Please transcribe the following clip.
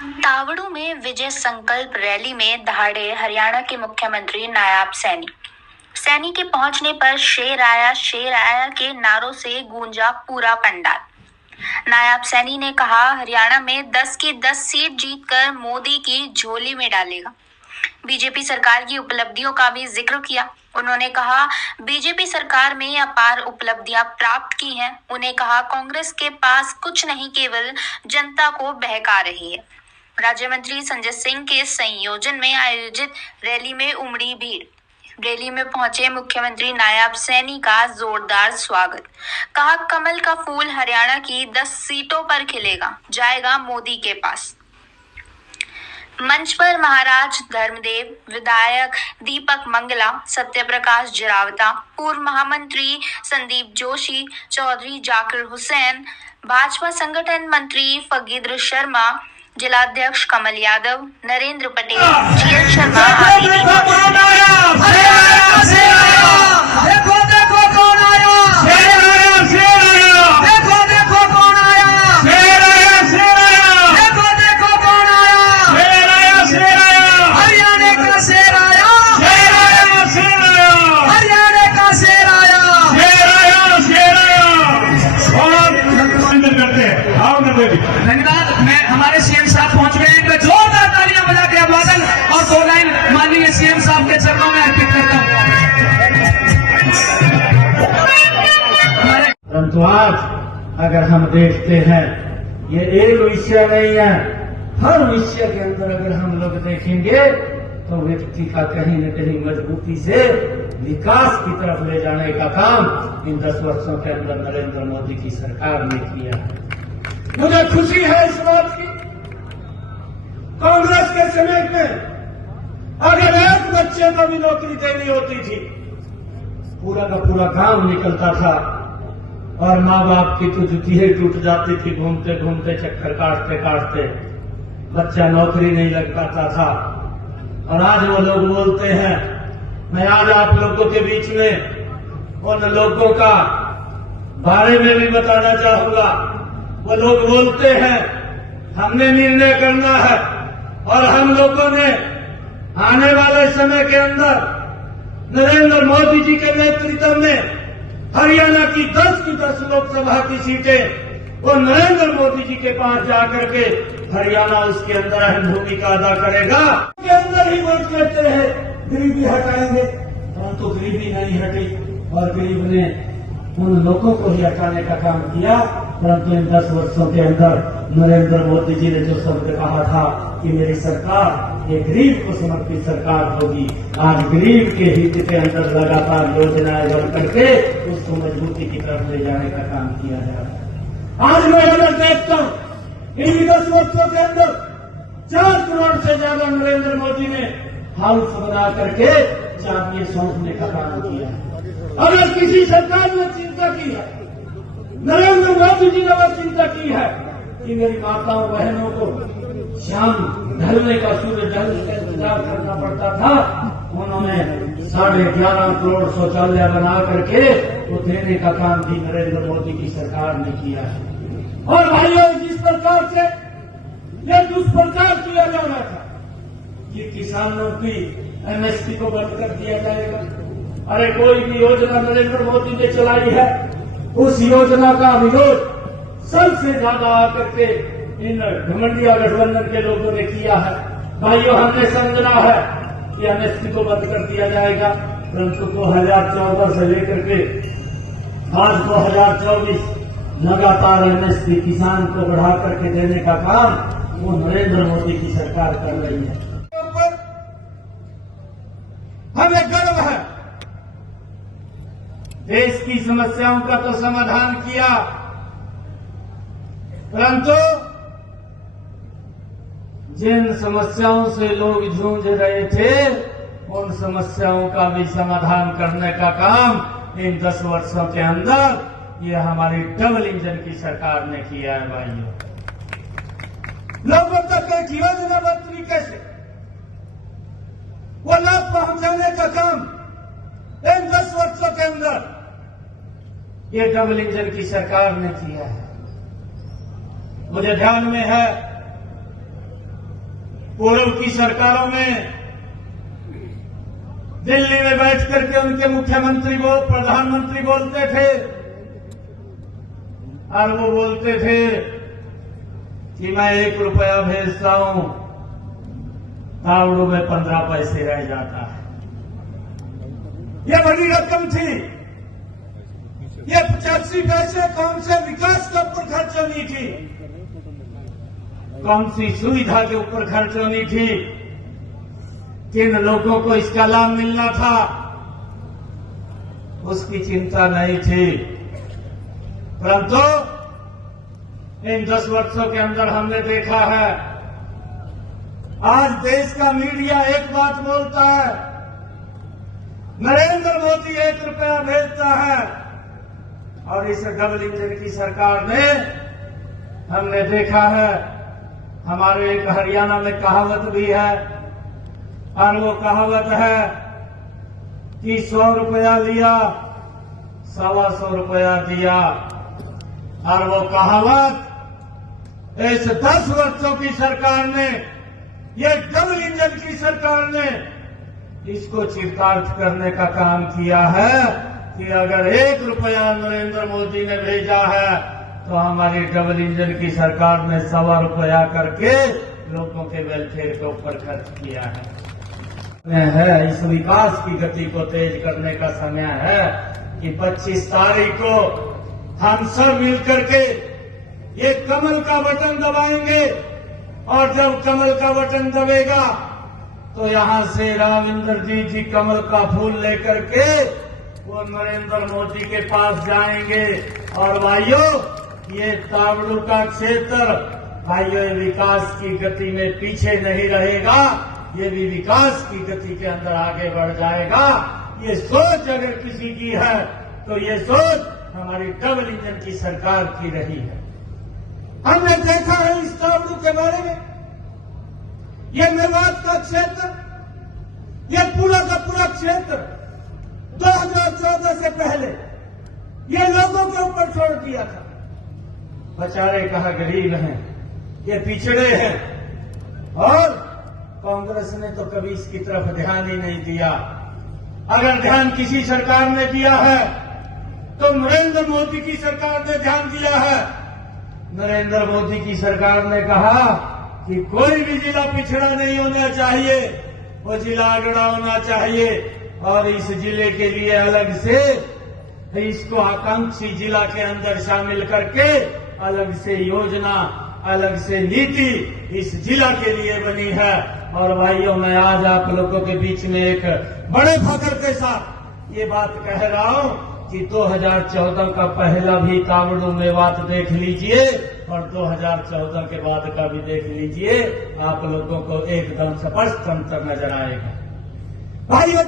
तावड़ू में विजय संकल्प रैली में दहाड़े हरियाणा के मुख्यमंत्री नायाब सैनी। सैनी के पहुंचने पर शेर आया के नारों से गूंजा पूरा पंडाल। नायाब सैनी ने कहा, हरियाणा में 10 की 10 सीट जीतकर मोदी की झोली में डालेगा। बीजेपी सरकार की उपलब्धियों का भी जिक्र किया। उन्होंने कहा, बीजेपी सरकार में अपार उपलब्धियां प्राप्त की हैं। उन्हें कहा, कांग्रेस के पास कुछ नहीं, केवल जनता को बहका रही है। राज्य मंत्री संजय सिंह के संयोजन में आयोजित रैली में उमड़ी भीड़। रैली में पहुंचे मुख्यमंत्री नायाब सैनी का जोरदार स्वागत। कहा, कमल का फूल हरियाणा की 10 सीटों पर खिलेगा, जाएगा मोदी के पास। मंच पर महाराज धर्मदेव, विधायक दीपक मंगला, सत्यप्रकाश जरावता, पूर्व महामंत्री संदीप जोशी, चौधरी जाकिर हुसैन, भाजपा संगठन मंत्री फगीद्र शर्मा, जिलाध्यक्ष कमल यादव, नरेंद्र पटेल, जीएल शर्मा आदि मैं हमारे सीएम साहब पहुंच गए हैं। जोरदार तालियां बजा के अभिवादन और 2 लाइन माननीय सीएम साहब के चरणों में अर्पित करता हूं। परंतु आज अगर हम देखते हैं, ये एक विषय नहीं है, हर विषय के अंदर अगर हम लोग देखेंगे तो व्यक्ति का कहीं न कहीं मजबूती से विकास की तरफ ले जाने का काम इन 10 वर्षों के अंदर नरेंद्र मोदी की सरकार ने किया है। मुझे खुशी है इस बात की, कांग्रेस के समय में अगर एक बच्चे को भी नौकरी देनी होती थी, पूरा का पूरा गांव निकलता था और माँ बाप की तो जुतियां टूट जाती थी, घूमते घूमते चक्कर काटते काटते बच्चा नौकरी नहीं लग पाता था। और आज वो लोग बोलते हैं, मैं आज आप लोगों के बीच में उन लोगों का बारे में भी बताना चाहूंगा। वो लोग बोलते हैं हमने निर्णय करना है और हम लोगों ने आने वाले समय के अंदर नरेंद्र मोदी जी के नेतृत्व में हरियाणा की 10 की 10 लोकसभा की सीटें वो नरेंद्र मोदी जी के पास जाकर के हरियाणा उसके अंदर अहम भूमिका अदा करेगा। के अंदर ही वोट करते हैं गरीबी हटाएंगे, परंतु गरीबी नहीं हटी और गरीब ने उन लोगों को ही हटाने का काम किया। परंतु इन 10 वर्षों के अंदर नरेंद्र मोदी जी ने जो शब्द कहा था कि मेरी सरकार ये गरीब को समर्पित सरकार होगी, आज गरीब के हित के अंदर लगातार योजनाएं बन करके उसको मजबूती की तरफ ले जाने का काम किया जा रहा है। आज मैं अगर देखता हूं इन 10 वर्षों के अंदर 4 करोड़ से ज्यादा नरेंद्र मोदी ने हाउस बना करके चाबियां सौंपने का काम किया है। अगर किसी सरकार ने चिंता की है, नरेंद्र मोदी जी ने वह चिंता की है कि मेरी माताओं बहनों को शाम ढलने का सूर्य ढलने का इंतजार करना पड़ता था, उन्होंने 11.5 करोड़ शौचालय बना करके वो देने का काम भी नरेंद्र मोदी की सरकार ने किया है। और भाइयों, जिस प्रकार से यह दुष्प्रचार किया जा रहा था कि किसानों की एमएसपी को बंद कर दिया जाएगा, अरे कोई भी योजना नरेंद्र मोदी ने चलाई है उस योजना का विरोध सबसे ज्यादा आकर के इन घमंडिया गठबंधन के लोगों ने किया है। भाइयों, हमने समझना है कि एमएसपी को बंद कर दिया जाएगा, परंतु 2014 से लेकर के आज 2024 लगातार एमएसपी किसान को बढ़ा करके देने का काम वो नरेंद्र मोदी की सरकार कर रही है। हमें गर्व है, देश की समस्याओं का तो समाधान किया, परंतु जिन समस्याओं से लोग जूझ रहे थे उन समस्याओं का भी समाधान करने का काम इन 10 वर्षों के अंदर ये हमारी डबल इंजन की सरकार ने किया है। भाइयों, लोगों तक एक योजनाबद्ध तरीके से वो लाभ पहुंचाने का काम इन 10 वर्षों के अंदर ये डबल इंजन की सरकार ने किया है। मुझे ध्यान में है पूर्व की सरकारों में दिल्ली में बैठ करके उनके मुख्यमंत्री प्रधानमंत्री बोलते थे और वो बोलते थे कि मैं 1 रुपया भेजता हूं, तावड़ू में 15 पैसे रह जाता है। ये बड़ी रकम थी। ये 85 पैसे कौन से विकास के ऊपर खर्च होनी थी, कौन सी सुविधा के ऊपर खर्च होनी थी, किन लोगों को इसका लाभ मिलना था, उसकी चिंता नहीं थी। परंतु इन 10 वर्षों के अंदर हमने देखा है, आज देश का मीडिया एक बात बोलता है, नरेंद्र मोदी 1 रुपया भेजता है, और इस डबल इंजन की सरकार ने, हमने देखा है, हमारे एक हरियाणा में कहावत भी है, और वो कहावत है कि 100 रुपया लिया, 125 रुपया दिया। और वो कहावत इस 10 वर्षों की सरकार ने, ये डबल इंजन की सरकार ने इसको चरितार्थ करने का काम किया है कि अगर 1 रुपया नरेंद्र मोदी ने भेजा है तो हमारी डबल इंजन की सरकार ने 125 रुपया करके लोगों के वेलफेयर के ऊपर खर्च किया है। इस विकास की गति को तेज करने का समय है कि 25 तारीख को हम सब मिलकर के ये कमल का बटन दबाएंगे, और जब कमल का बटन दबेगा तो यहां से राविंदर जी कमल का फूल लेकर के वो नरेंद्र मोदी के पास जाएंगे। और भाइयों, ये तावड़ू का क्षेत्र भाइयों विकास की गति में पीछे नहीं रहेगा, ये भी विकास की गति के अंदर आगे बढ़ जाएगा। ये सोच अगर किसी की है तो ये सोच हमारी डबल इंजन की सरकार की रही है। हमने देखा है इस तावड़ू के बारे में, ये मेवात का क्षेत्र, ये पूरा का पूरा क्षेत्र 2014 से पहले ये लोगों के ऊपर छोड़ दिया था। बेचारे कहा गरीब हैं, ये पिछड़े हैं, और कांग्रेस ने तो कभी इसकी तरफ ध्यान ही नहीं दिया। अगर ध्यान किसी सरकार ने दिया है तो नरेंद्र मोदी की सरकार ने ध्यान दिया है। नरेंद्र मोदी की सरकार ने कहा कि कोई भी जिला पिछड़ा नहीं होना चाहिए, वो जिला अगड़ा होना चाहिए, और इस जिले के लिए अलग से इसको आकांक्षी जिला के अंदर शामिल करके अलग से योजना, अलग से नीति इस जिला के लिए बनी है। और भाइयों, मैं आज आप लोगों के बीच में एक बड़े फख्र के साथ ये बात कह रहा हूं कि 2014 का पहला भी तावड़ू मेवात देख लीजिए, और 2014 के बाद का भी देख लीजिए, आप लोगों को एकदम स्पष्ट अंतर नजर आएगा। भाइयों,